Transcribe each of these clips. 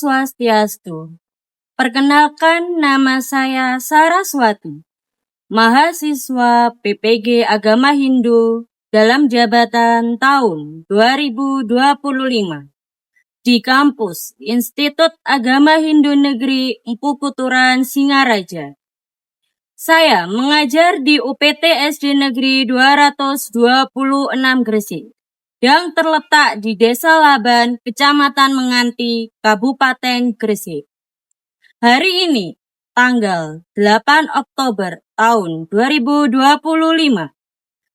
Swastiastu. Perkenalkan, nama saya Saraswati, mahasiswa PPG Agama Hindu dalam jabatan tahun 2025 di kampus Institut Agama Hindu Negeri Empu Kuturan, Singaraja. Saya mengajar di UPT SD Negeri 226 Gresik yang terletak di Desa Laban, Kecamatan Menganti, Kabupaten Gresik. Hari ini, tanggal 8 Oktober tahun 2025,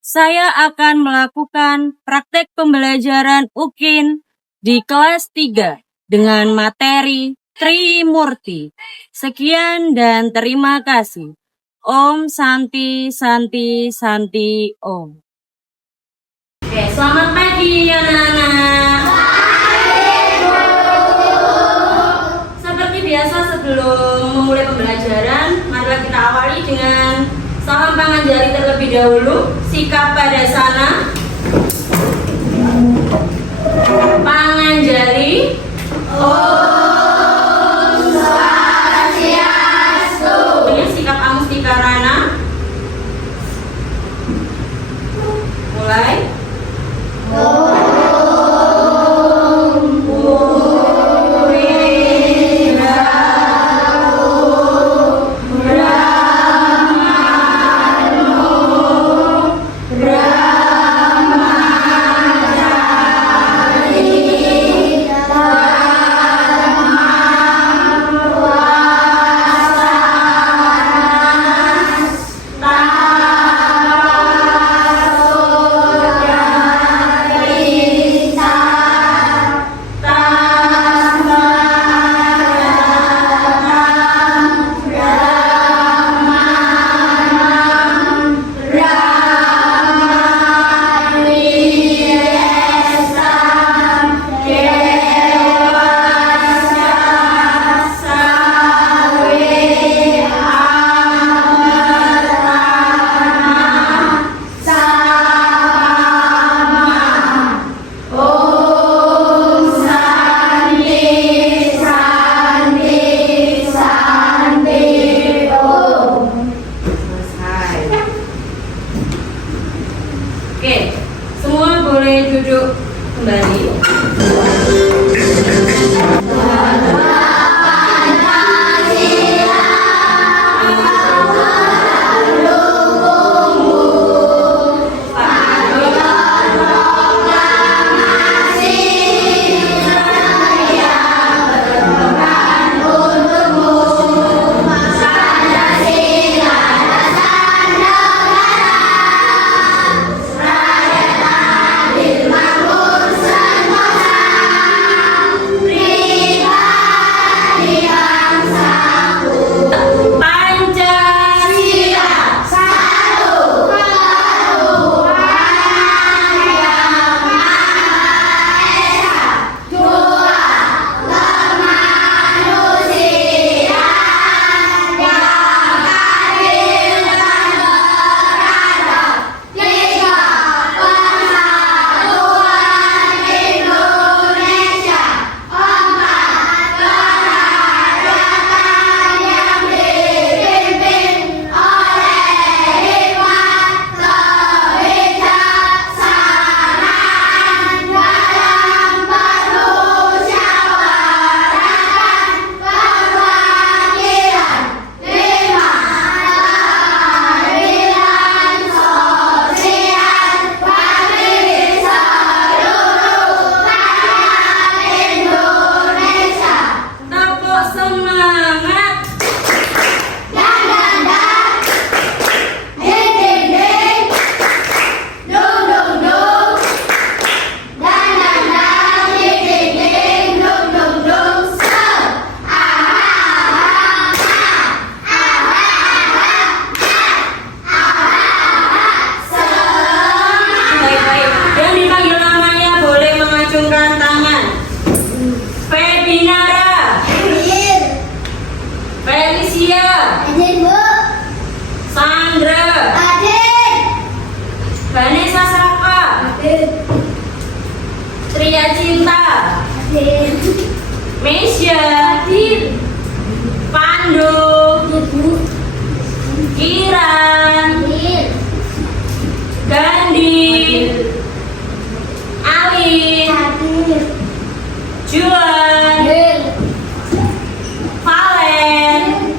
saya akan melakukan praktek pembelajaran UKIN di kelas 3 dengan materi Trimurti. Sekian dan terima kasih. Om Santi Santi Santi Om. Oke, selamat pagi anak-anak. Seperti biasa sebelum memulai pembelajaran, marilah kita awali dengan salam panganjali terlebih dahulu. Sikap pada sana. Panganjali. Om Swastiastu. Ini sikap Amustikarana. Mulai. Mesya, Pandu, Kiran, Gandhi, Alin, Juan, Valen,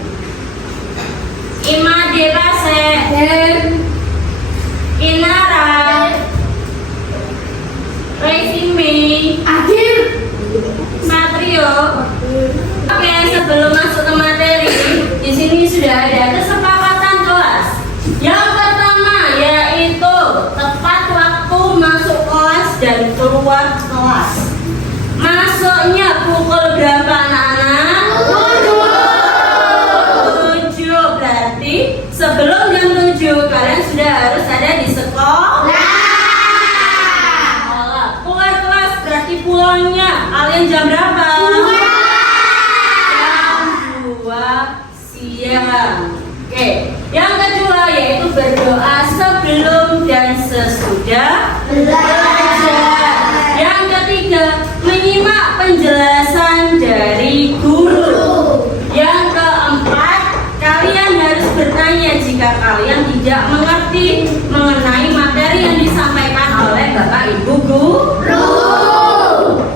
Imade Base, Inara, Resume, Satrio. Oke, sebelum masuk ke materi, di sini sudah ada kesepakatan kelas. Yang pertama yaitu tepat waktu masuk kelas dan keluar kelas. Masuknya pukul berapa anak-anak? 7. Berarti sebelum jam 7 kalian sudah harus ada di sekolah. Keluar kelas berarti pulangnya kalian jam berapa? Siang. Oke, yang kedua yaitu berdoa sebelum dan sesudah belajar. Yang ketiga, menyimak penjelasan dari guru. Yang keempat, kalian harus bertanya jika kalian tidak mengerti mengenai materi yang disampaikan oleh Bapak Ibu guru.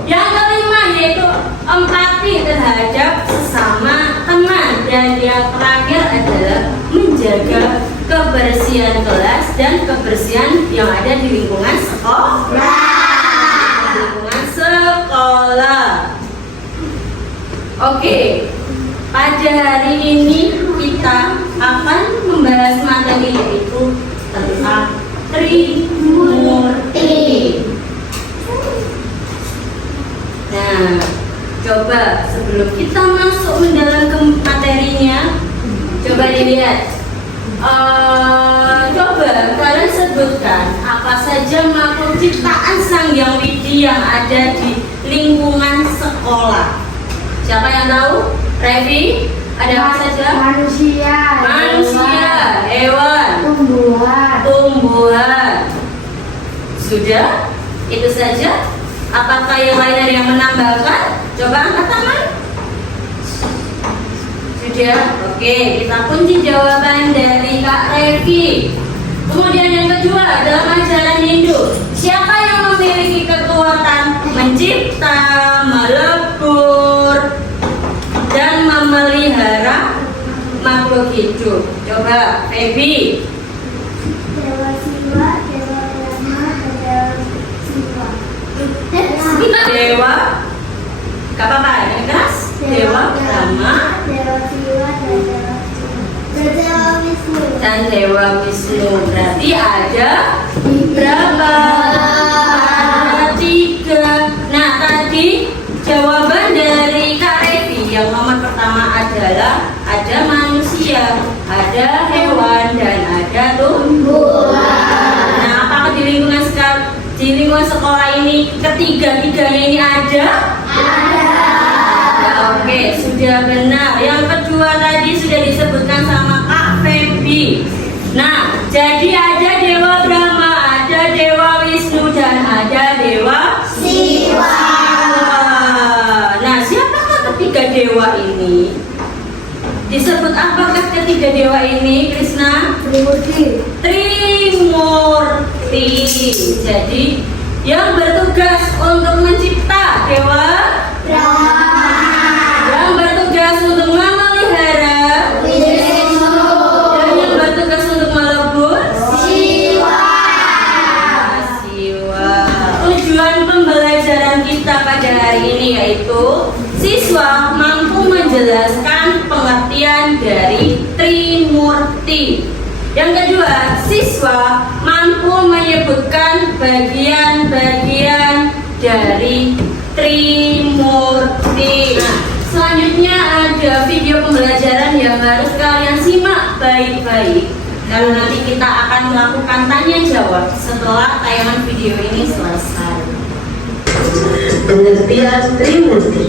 Yang kelima yaitu empati terhadap sesama teman. Dan yang terakhir adalah menjaga kebersihan kelas dan kebersihan yang ada di lingkungan sekolah. Oke, pada hari ini kita akan membahas materi yaitu tentang Trimurti. Nah, coba sebelum kita masuk mendalam ke materinya, coba dilihat. Coba kalian sebutkan apa saja makhluk ciptaan Sang Hyang Widi yang ada di lingkungan sekolah. Siapa yang tahu? Revi, ada apa saja? Manusia, hewan, tumbuhan. Sudah? Itu saja? Apakah yang lain ada yang menambahkan? Coba angkat tangan. Sudah? Oke, kita kunci jawaban dari Kak Revi. Kemudian yang kedua dalam ajaran Hindu, siapa yang memiliki kekuatan mencipta, melebur, dan memelihara makhluk hidup? Coba, Revi. Dewa Siwa, Dewa Brahma, Dewa Siwa. Dewa, gak apa-apa, yang keras. Dewa Brahma, Dewa Siwa, dan Dewa Wisnu. dan Dewa Wisnu. Berarti ada berapa? Ada 3. Nah, tadi jawaban dari Kak Revi yang nomor pertama adalah ada manusia, ada hewan, dan ada tumbuhan. Nah, apakah di lingkungan sekolah ini ketiga-tiganya ini ada? Oke, sudah benar. Yang kedua tadi sudah disebutkan sama Kak Febi. Nah, jadi ada Dewa Brahma, ada Dewa Wisnu, dan ada Dewa Siwa. Nah, siapakah ketiga dewa ini? Disebut apakah ketiga dewa ini, Krishna? Trimurti. Trimurti. Jadi yang bertugas untuk mencipta Dewa Brahma. yang bertugas untuk memelihara, Wisnu. dan yang bertugas untuk melebur, Siwa. Siwa. Tujuan pembelajaran kita pada hari ini yaitu siswa mampu menjelaskan pengertian dari Trimurti. Yang kedua, siswa mampu menyebutkan bagian-bagian dari Trimurti. Nah, selanjutnya ada video pembelajaran yang harus kalian simak baik-baik, karena nanti kita akan melakukan tanya jawab setelah tayangan video ini selesai. Pengertian Trimurti.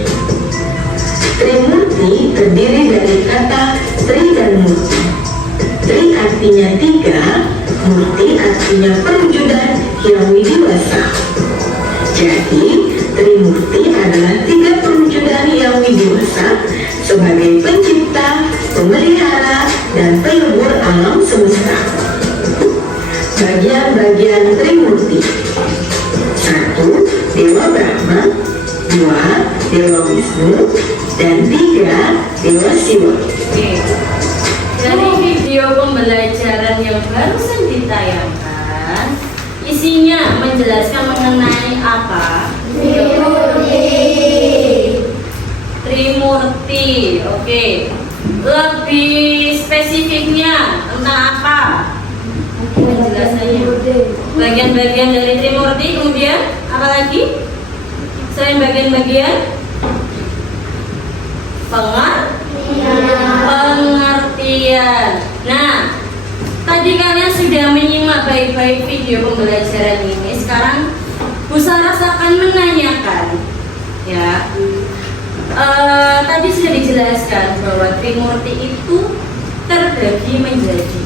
Trimurti terdiri dari kata Tri dan Murti. Tri artinya 3, Murti artinya perwujudan yang widiwasa. Jadi, Trimurti adalah 3 perwujudan yang Ibu Wasa sebagai pencipta, pemelihara, dan pelebur alam semesta. Bagian-bagian Trimurti: 1. Dewa Brahma, 2. Dewa Wisnu, dan 3. Dewa Siwa. Oke. Dari video pembelajaran yang barusan ditayangkan, isinya menjelaskan mengenai apa? Trimurti. Oke. Lebih spesifiknya tentang apa? Penjelasannya. Bagian-bagian dari Trimurti, kemudian apa lagi? Selain bagian-bagian pengertian. Nah, tadi kalian sudah menyimak baik-baik video pembelajaran ini. Sekarang Bu Saras akan menanyakan, ya. Tadi sudah dijelaskan bahwa Trimurti itu terbagi menjadi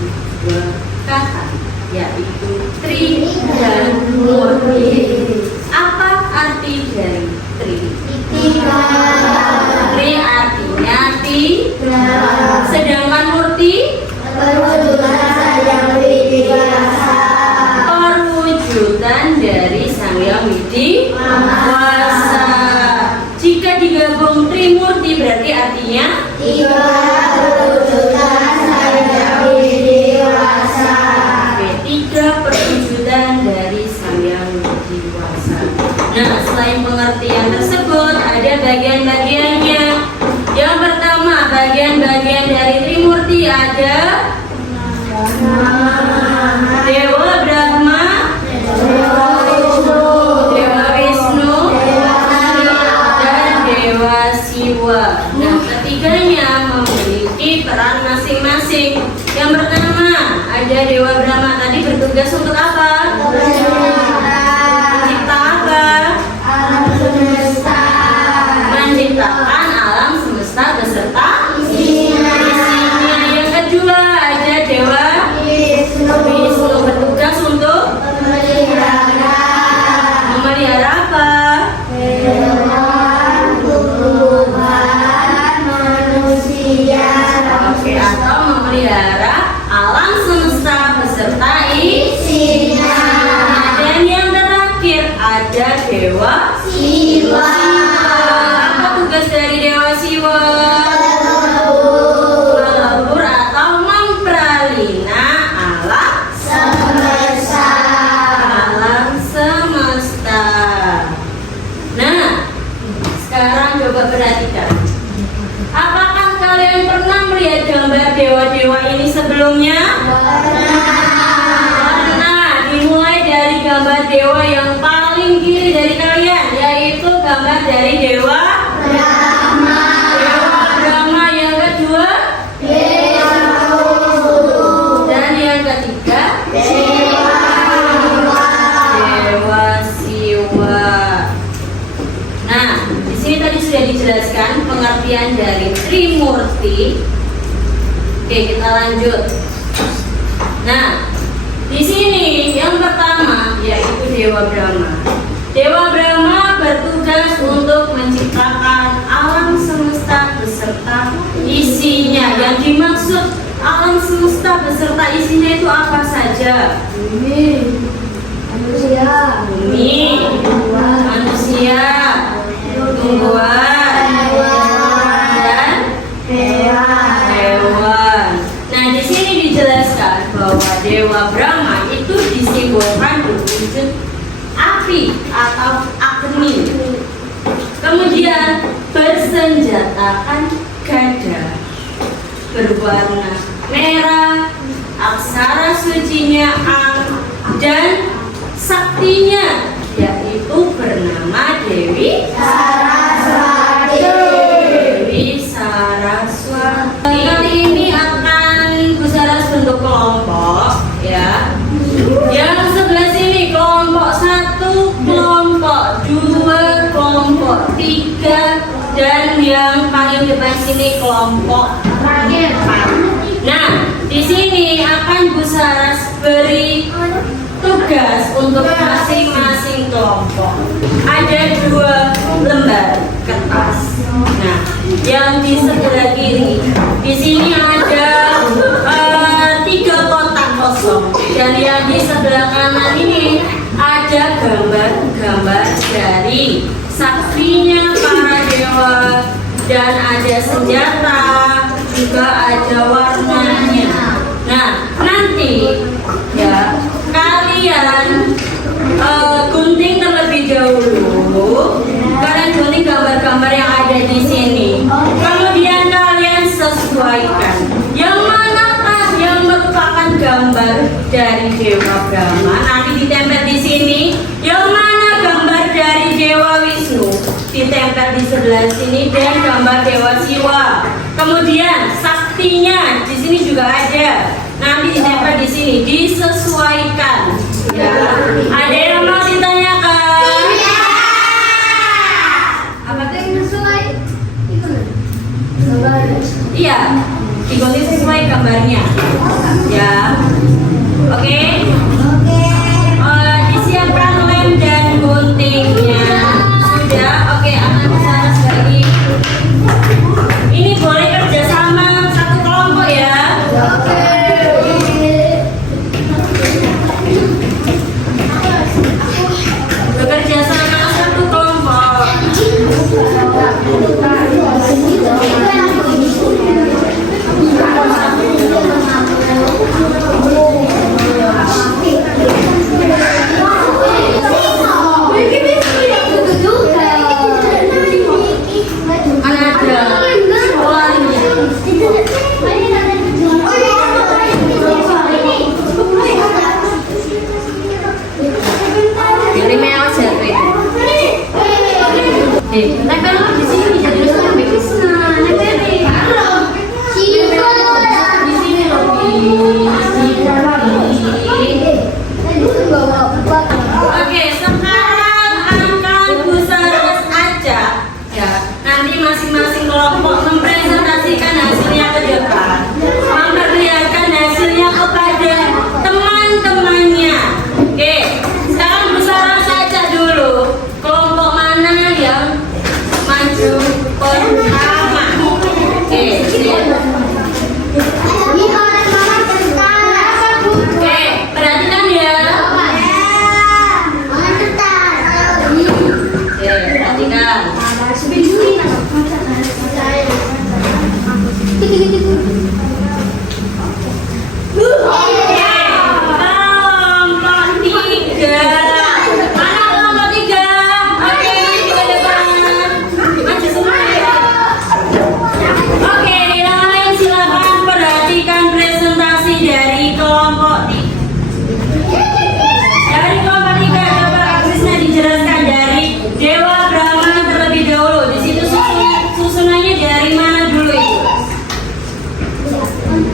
dua kata, yaitu Tri dan Murti. Apa arti dari Tri? Tri artinya tiga, sedangkan Murti perwujudan dari Sang Hyang Widi Wasa. Jika digabung Trimurti berarti artinya tiga perwujudan dari Sang Hyang Widi Wasa. Nah, selain pengertian tersebut ada bagian-bagiannya. Yang pertama, bagian-bagian dari Trimurti ada Dewa Brahma, Dewa Wisnu, dan Dewa Siwa. Nah, ketiganya memiliki peran masing-masing. Yang pertama, ada Dewa Brahma, tadi bertugas untuk apa? Mencipta apa? Menciptakan alam semesta beserta isinya. Yang kedua, ada Dewa Wisnu, bertugas untuk memelihara apa? Oke, atau memelihara alam semesta beserta isinya. Dan yang terakhir ada Dewa Siwa. Apa tugas dari Dewa Siwa? Melebur atau mempralina alam semesta. Nah, sekarang coba perhatikan. Apakah kalian pernah melihat gambar dewa-dewa ini sebelumnya? Pernah. Dimulai dari gambar dewa yang paling kiri dari kalian, yaitu gambar dari Dewa Brahma. Dewa Brahma. Yang kedua, dan yang ketiga, Dewa Siwa. Nah, di sini tadi sudah dijelaskan pengertian dari Trimurti. Oke, kita lanjut. Nah, di sini yang pertama yaitu Dewa Brahma. Dewa Brahma bertugas untuk menciptakan alam semesta beserta isinya. Yang dimaksud alam semesta beserta isinya itu apa saja? Bumi, manusia, tumbuhan, dan hewan. Nah, di sini dijelaskan bahwa Dewa Brahma itu disimbolkan berwujud api atau agni. Kemudian bersenjatakan gada berwarna merah, aksara sucinya Ang, dan saktinya yaitu bernama Dewi Saraswati. Kali ini akan Bu Saras bentuk kelompok, ya. Yang sebelah sini kelompok 1, kelompok 2, kelompok 3, dan yang paling depan sini kelompok 4. Nah, di sini akan Bu Saras beri tugas untuk masing-masing kelompok. Ada 2 lembar kertas. Nah, yang di sebelah kiri, di sini ada 3 kotak kosong, dan yang di sebelah kanan ini ada gambar-gambar dari saktinya para dewa, dan ada senjata, juga ada warnanya. Nah, nanti ya kalian gunting terlebih dahulu. Kalian gunting gambar-gambar yang ada di sini. Kemudian kalian sesuaikan yang manakah yang merupakan gambar dari Dewa Brahma. Nanti ditempel di sini. Yang mana gambar dari Dewa Wisnu ditempel di sebelah sini, dan gambar Dewa Siwa. Kemudian saktinya di sini juga ada. Nanti ditempel di sini, disesuaikan. Ya. Ada yang mau ditanyakan? Apa tuh yang sesuai? Iya, digunting sesuai gambarnya. Ya, oke. Disiapkan lem dan guntingnya. Sudah, oke. Anak besar sekali. Ini boleh kerjasama satu kelompok ya. Bekerja sama satu kelompok. Mana ada polanya? Jadi mewah jadi. Tempel di sini jadi sama Krishna. Tempel di sini Oke, sekarang akan Bu Saras ajak ya. Nanti masing-masing kelompok mempresentasikan hasilnya ke depan, memperlihatkan hasilnya kepada teman-temannya. Oke, sekarang Bu Saras ajak dulu kelompok mana yang maju pertama. Oke, Oke, perhatikan ya. Oke, perhatikan. Kelompok 3. Mana kelompok 3? Oke, ke depan. Maju semua ya. Oke, yang lain silakan perhatikan presentasi dari kelompok 3. Dari kelompok 3, coba Kak Krisna dijelaskan dari Dewa Brahma terlebih dahulu. Di situ susunannya dari mana dulu itu?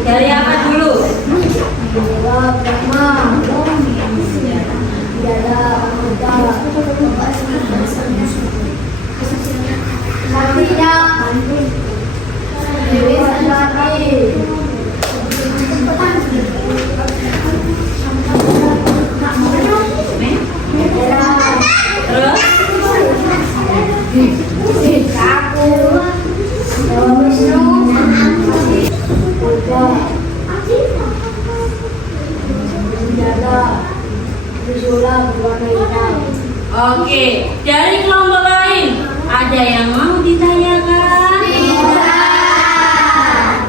Dari apa dulu? Terus? Oke, dari kelompok lain ada yang mau ditanyakan?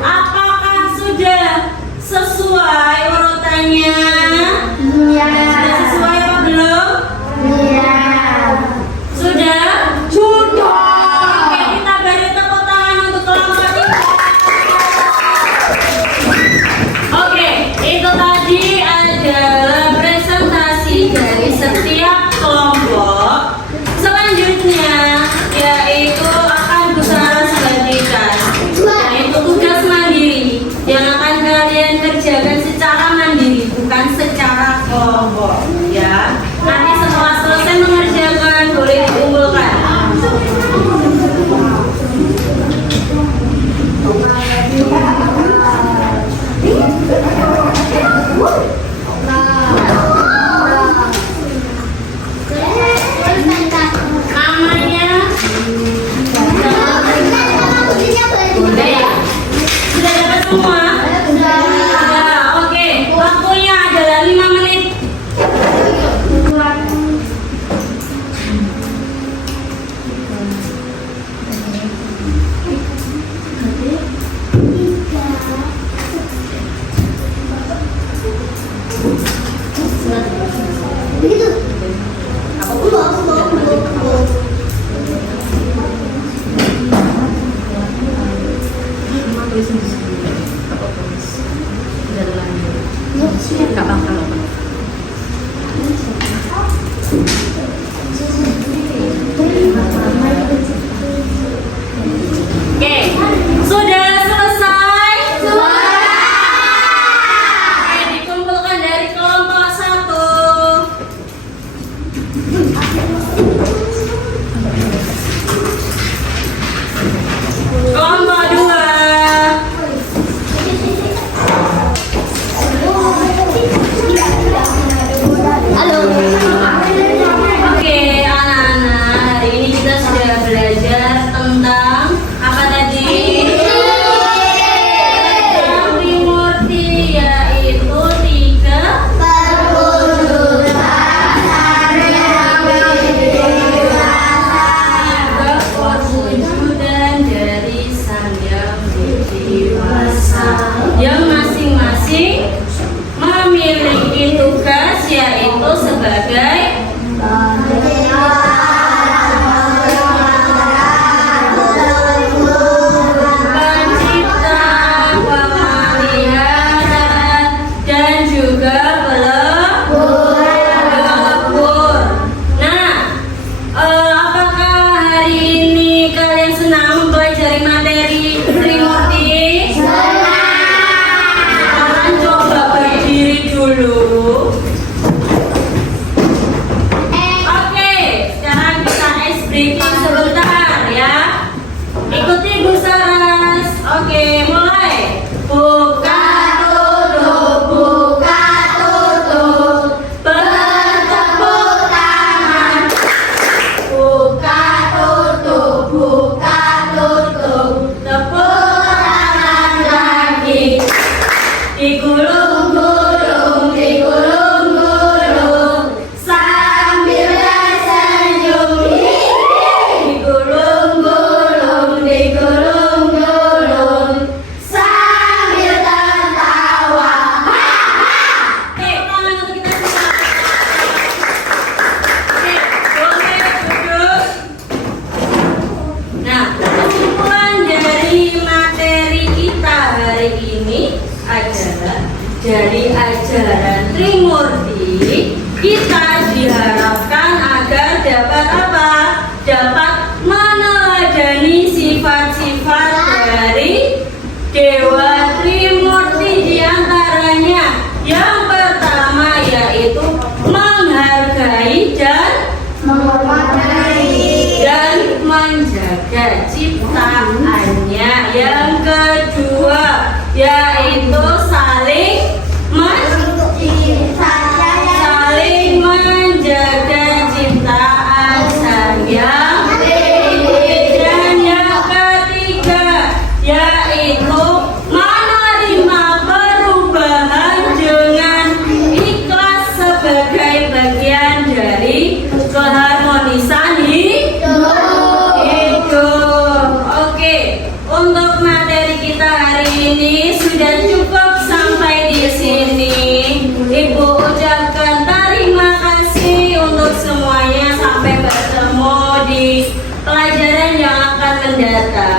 Apakah sudah sesuai urutannya? Sudah sesuai apa belum? Sudah? Oke, kita beri tepuk tangan untuk kelompok 3. Oke, itu tadi adalah presentasi dari setiap kelompok. Selanjutnya yaitu semua? Sudah, oke. Waktunya adalah 5 menit. Oke, sudah selesai? Oke, dikumpulkan dari kelompok 1. Kelompok 2. Oke, anak-anak, hari ini kita sudah belajar tentang apa tadi? Tentang Trimurti, yaitu 3 perwujudan dari Sang Yang Widiwasa, yang masing-masing memiliki tugas, yaitu sebagai pencipta, pemelihara, dan juga pelebur. Nah, apakah hari ini kalian senang mempelajari materi Trimurti? Kalian coba berdiri dulu. Oke, sekarang kita ice breaking sebentar ya. Ikuti Bu Saras. Oke, mulai. Buka tutup, bertepuk tangan. Buka tutup, tepuk tangan lagi. Digulung-gulung, sambil tersenyum. Digulung-gulung, sambil tertawa. Oke, tangan untuk kita semua. Oke, boleh duduk. Nah, kesimpulan dari materi kita hari ini adalah dari ajaran Trimurti, kita diharapkan agar dapat apa? Dapat meneladani sifat-sifat dari Dewa Trimurti, diantaranya yang pertama yaitu menghargai dan menjaga ciptaannya. Yang kedua yaitu saling menjaga ciptaan Sang Yang Widi. Dan yang ketiga yaitu menerima perubahan dengan ikhlas sebagai bagian dari keharmonisan hidup. Oke, untuk materi kita hari ini sudah cukup sampai di sini. Ibu ucapkan terima kasih untuk semuanya. Sampai bertemu di pelajaran yang akan mendatang.